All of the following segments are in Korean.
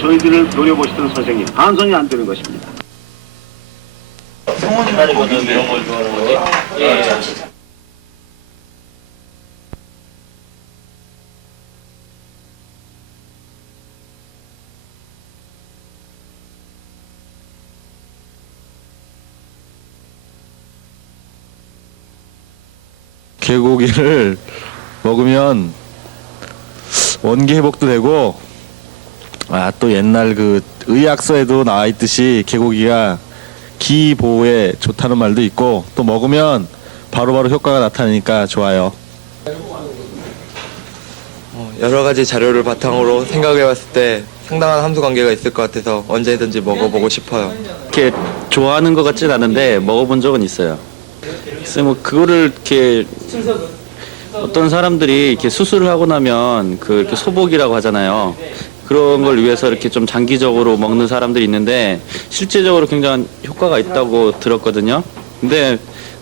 저희들을 노려보시던 선생님 반성이 안 되는 것입니다. 성원이라는 이런 걸 좋아하는 거지? 예. 개고기를 먹으면 원기 회복도 되고, 또 옛날 그 의학서에도 나와 있듯이 개고기가 기 보호에 좋다는 말도 있고, 또 먹으면 바로바로 효과가 나타나니까 좋아요. 여러 가지 자료를 바탕으로 생각해봤을 때 상당한 함수 관계가 있을 것 같아서 언제든지 먹어보고 싶어요. 이렇게 좋아하는 것 같진 않은데 먹어본 적은 있어요. 그래서 뭐 그거를 이렇게 어떤 사람들이 이렇게 수술을 하고 나면 그 이렇게 소복이라고 하잖아요. 그런 걸 위해서 이렇게 좀 장기적으로 먹는 사람들이 있는데 실제적으로 굉장한 효과가 있다고 들었거든요. 근데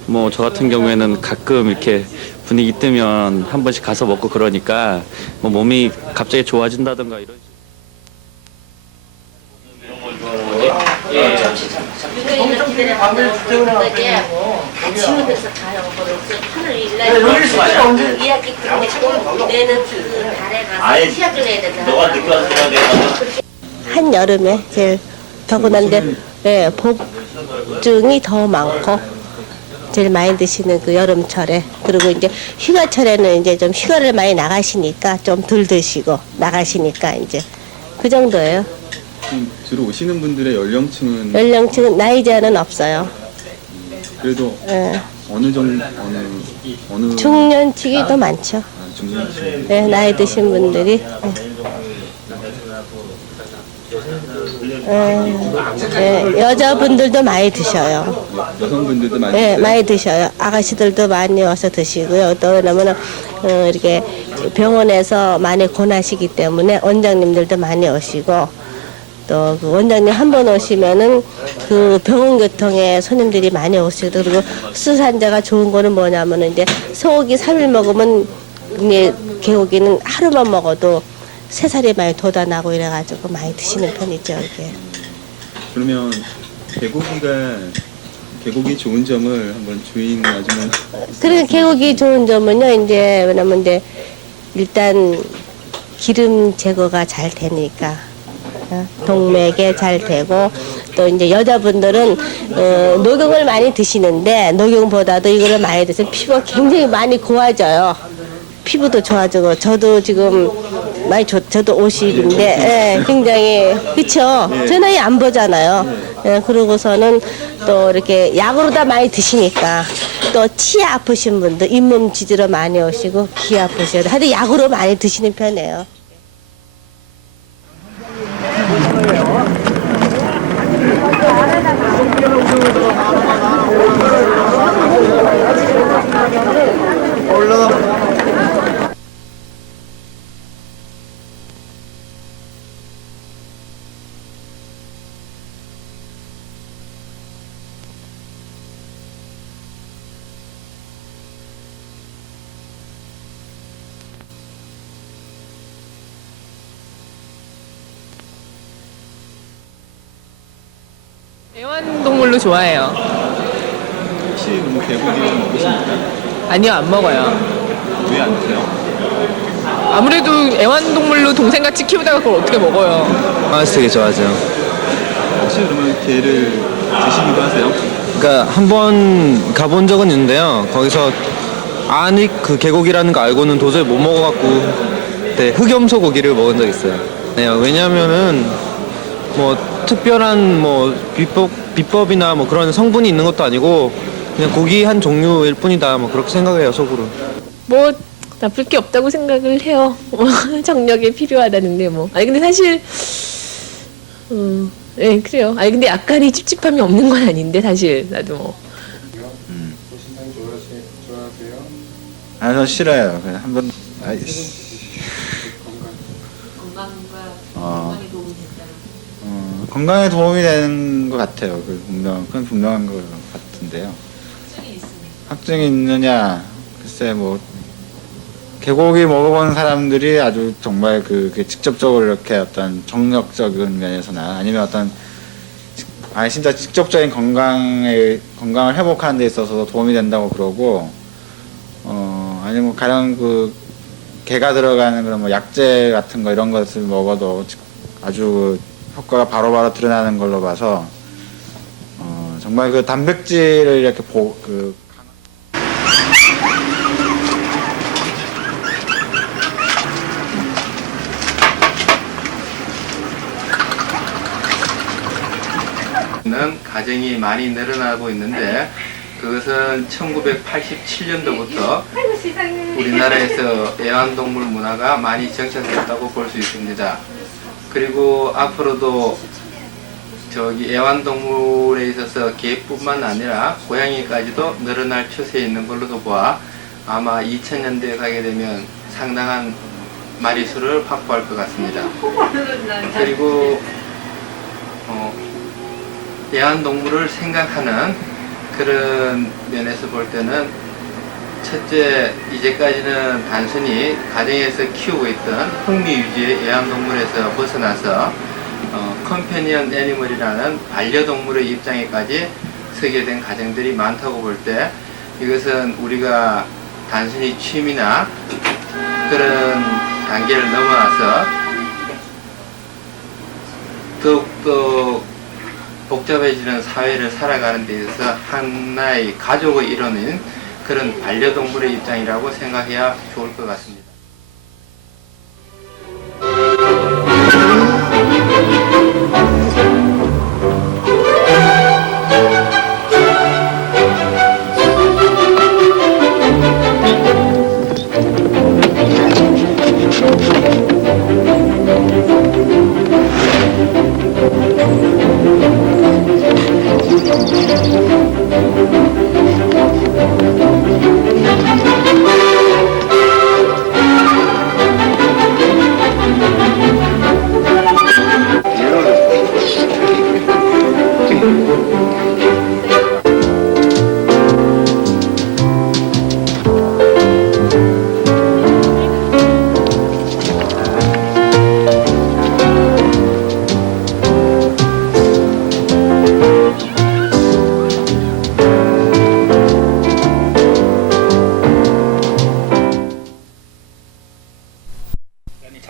뭐 저 같은 경우에는 가끔 이렇게 분위기 뜨면 한 번씩 가서 먹고 그러니까 뭐 몸이 갑자기 좋아진다든가 이런 지원돼서 가요. 하늘 일날 이야기 듣고 내는 그 달에 가서 시합을 해야 된다. 너가 늦게 와서 그래야 돼. 한 여름에 제일 더군다데 복증이 더 많고 제일 많이 드시는 그 여름철에, 그리고 이제 휴가철에는 이제 좀 휴가를 많이 나가시니까 좀 덜 드시고 나가시니까 이제 그 정도예요. 주로 오시는 분들의 연령층은 나이 제한은 없어요. 그래도 예. 어느 중년층이 더 많죠. 중년층. 네, 나이 드신 분들이. 여자분들도 많이 드셔요. 여성분들도 많이 네, 드세요? 많이 드셔요. 아가씨들도 많이 와서 드시고요. 또 왜냐면은 이렇게 병원에서 많이 고나시기 때문에 원장님들도 많이 오시고, 또 그 원장님 한 번 오시면은 그 병원 교통에 손님들이 많이 오시고, 그리고 수산자가 좋은 거는 뭐냐면은 이제 소고기 3일 먹으면 이제 개고기는 하루만 먹어도 새살이 많이 돋아나고 이래가지고 많이 드시는 편이죠, 이게. 그러면 개고기 좋은 점을 한번 주인 아주머니. 그래, 개고기 좋은 점은요, 이제 왜냐면 이제 일단 기름 제거가 잘 되니까. 동맥에 잘 되고, 또 이제 여자분들은 녹용을 많이 드시는데 녹용보다도 이거를 많이 드시면 피부가 굉장히 많이 고와져요. 피부도 좋아지고, 저도 지금 저도 50인데 굉장히 그쵸? 제 나이 안 보잖아요. 그러고서는 또 이렇게 약으로 다 많이 드시니까 또 치아 아프신 분들 잇몸 지지러 많이 오시고 귀 아프셔도 하여튼 약으로 많이 드시는 편이에요. 애완동물로 좋아해요. 혹시 개고기를 먹으십니까? 아니요, 안 먹어요. 왜 안 드세요? 아무래도 애완동물로 동생같이 키우다가 그걸 어떻게 먹어요. 강아지 되게 좋아하죠. 혹시 그러면 개를 드시기도 하세요? 그러니까 한 번 가본 적은 있는데요. 거기서 그 개고기라는 거 알고는 도저히 못 먹어갖고 흑염소 고기를 먹은 적 있어요. 네, 왜냐면은 뭐 특별한 뭐 비법이나 뭐 그런 성분이 있는 것도 아니고 그냥 고기 한 종류일 뿐이다, 뭐 그렇게 생각해요, 속으로. 뭐 나쁠 게 없다고 생각을 해요. 정력에 필요하다는데 뭐. 아니 근데 사실 네, 그래요. 아니 근데 약간의 찝찝함이 없는 건 아닌데 사실 나도 뭐. 아, 저 싫어요. 그냥 한번 아이씨. 건강에 도움이 되는 것 같아요. 그건 분명한 것 같은데요. 확증이 있느냐? 글쎄 뭐 개고기 먹어본 사람들이 아주 정말 그 직접적으로 이렇게 어떤 정력적인 면에서나 아니면 어떤 아니 진짜 직접적인 건강을 회복하는 데 있어서 도움이 된다고 그러고 아니면 가령 그 개가 들어가는 그런 뭐 약재 같은 거 이런 것을 먹어도 아주 효과가 바로바로 드러나는 걸로 봐서 정말 그 단백질을 이렇게 는 가정이 많이 늘어나고 있는데 그것은 1987년도부터 우리나라에서 애완동물 문화가 많이 정착됐다고 볼 수 있습니다. 그리고 앞으로도 저기 애완동물에 있어서 개뿐만 아니라 고양이까지도 늘어날 추세에 있는 걸로도 보아 아마 2000년대에 가게 되면 상당한 마리수를 확보할 것 같습니다. 그리고 애완동물을 생각하는 그런 면에서 볼 때는 첫째, 이제까지는 단순히 가정에서 키우고 있던 흥미위주의 애완동물에서 벗어나서 컴패니언 애니멀이라는 반려동물의 입장에까지 서게 된 가정들이 많다고 볼 때 이것은 우리가 단순히 취미나 그런 단계를 넘어와서 더욱더 복잡해지는 사회를 살아가는 데 있어서 하나의 가족의 일원인 그런 반려동물의 입장이라고 생각해야 좋을 것 같습니다.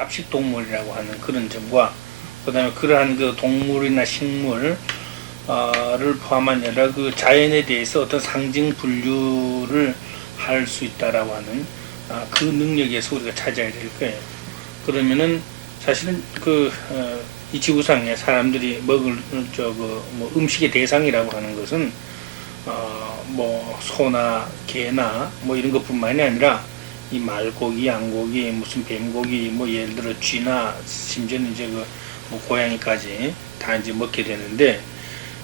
잡식동물이라고 하는 그런 점과 그다음에 그러한 그 동물이나 식물을 포함한 여러 그 자연에 대해서 어떤 상징 분류를 할 수 있다라고 하는 그 능력에서 우리가 찾아야 될 거예요. 그러면은 사실은 이 지구상에 사람들이 먹을 뭐 음식의 대상이라고 하는 것은 뭐 소나 개나 뭐 이런 것뿐만이 아니라 이 말고기, 양고기, 무슨 뱀고기, 뭐 예를 들어 쥐나 심지어는 이제 뭐 고양이까지 다 이제 먹게 되는데,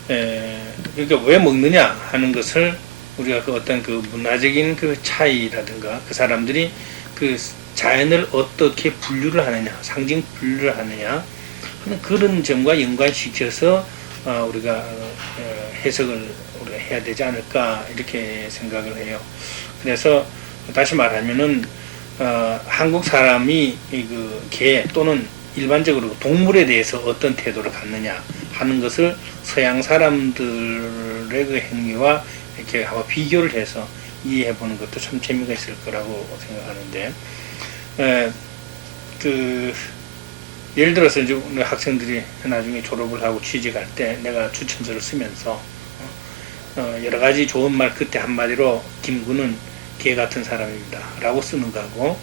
그러니까 왜 먹느냐 하는 것을 우리가 그 어떤 그 문화적인 그 차이라든가 그 사람들이 그 자연을 어떻게 분류를 하느냐, 상징 분류를 하느냐 하는 그런 점과 연관시켜서 우리가 해석을 우리가 해야 되지 않을까 이렇게 생각을 해요. 그래서 다시 말하면은 한국 사람이 그 개 또는 일반적으로 동물에 대해서 어떤 태도를 갖느냐 하는 것을 서양 사람들의 그 행위와 이렇게 한번 비교를 해서 이해해 보는 것도 참 재미가 있을 거라고 생각하는데, 예를 들어서 이제 학생들이 나중에 졸업을 하고 취직할 때 내가 추천서를 쓰면서 여러 가지 좋은 말 끝에 한마디로 김구는 개 같은 사람입니다 라고 쓰는 거하고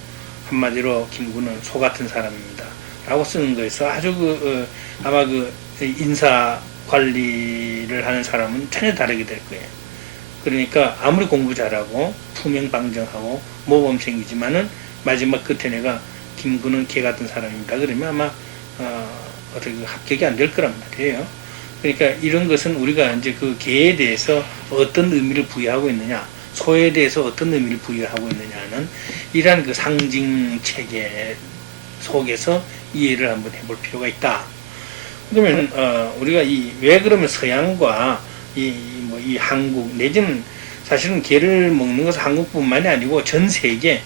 한마디로 김구는 소 같은 사람입니다 라고 쓰는 거에서 아주 아마 인사 관리를 하는 사람은 전혀 다르게 될 거예요. 그러니까 아무리 공부 잘하고 투명방정하고 모범생이지만은 마지막 끝에 내가 김구는 개 같은 사람입니다 그러면 아마 어떻게 합격이 안 될 거란 말이에요. 그러니까 이런 것은 우리가 이제 그 개에 대해서 어떤 의미를 부여하고 있느냐, 소에 대해서 어떤 의미를 부여하고 있느냐는 이러한 그 상징 체계 속에서 이해를 한번 해볼 필요가 있다. 그러면 우리가 왜 그러면 서양과 이 한국 내지는 사실은 개를 먹는 것은 한국뿐만이 아니고 전 세계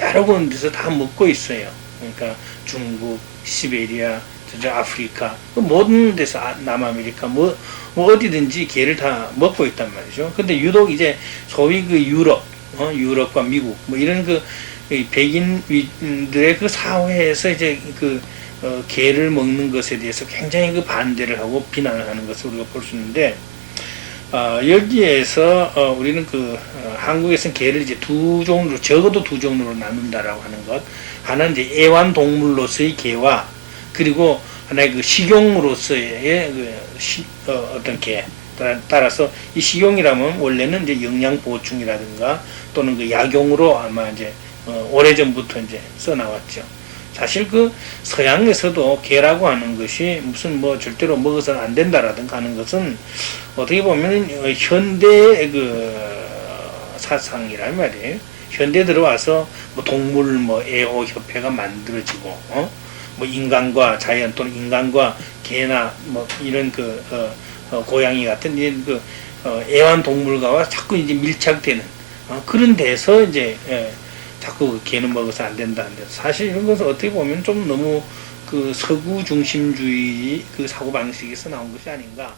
여러 군데서 다 먹고 있어요. 그러니까 중국, 시베리아, 저 아프리카, 모든 데서 남아메리카 뭐 어디든지 개를 다 먹고 있단 말이죠. 근데 유독 이제 소위 그 유럽과 미국 뭐 이런 그 백인들의 그 사회에서 이제 그 개를 먹는 것에 대해서 굉장히 그 반대를 하고 비난을 하는 것을 우리가 볼 수 있는데, 여기에서 우리는 한국에서는 개를 이제 두 종류로, 적어도 두 종류로 나눈다라고 하는 것. 하나는 이제 애완동물로서의 개와, 그리고 하나의 그 식용으로서의 어떤 개. 따라서 이 식용이라면 원래는 이제 영양 보충이라든가 또는 그 약용으로 아마 이제 오래전부터 이제 써나왔죠. 사실 그 서양에서도 개라고 하는 것이 무슨 뭐 절대로 먹어서는 안 된다라든가 하는 것은 어떻게 보면 현대의 그 사상이란 말이에요. 현대 들어와서 뭐 동물 뭐 애호 협회가 만들어지고, 뭐 인간과 자연 또는 인간과 개나 뭐 이런 고양이 같은 이런 애완동물과와 자꾸 이제 밀착되는 그런 데서 이제 자꾸 개는 먹어서 안 된다는데, 사실 이런 것은 어떻게 보면 좀 너무 그 서구 중심주의 그 사고 방식에서 나온 것이 아닌가.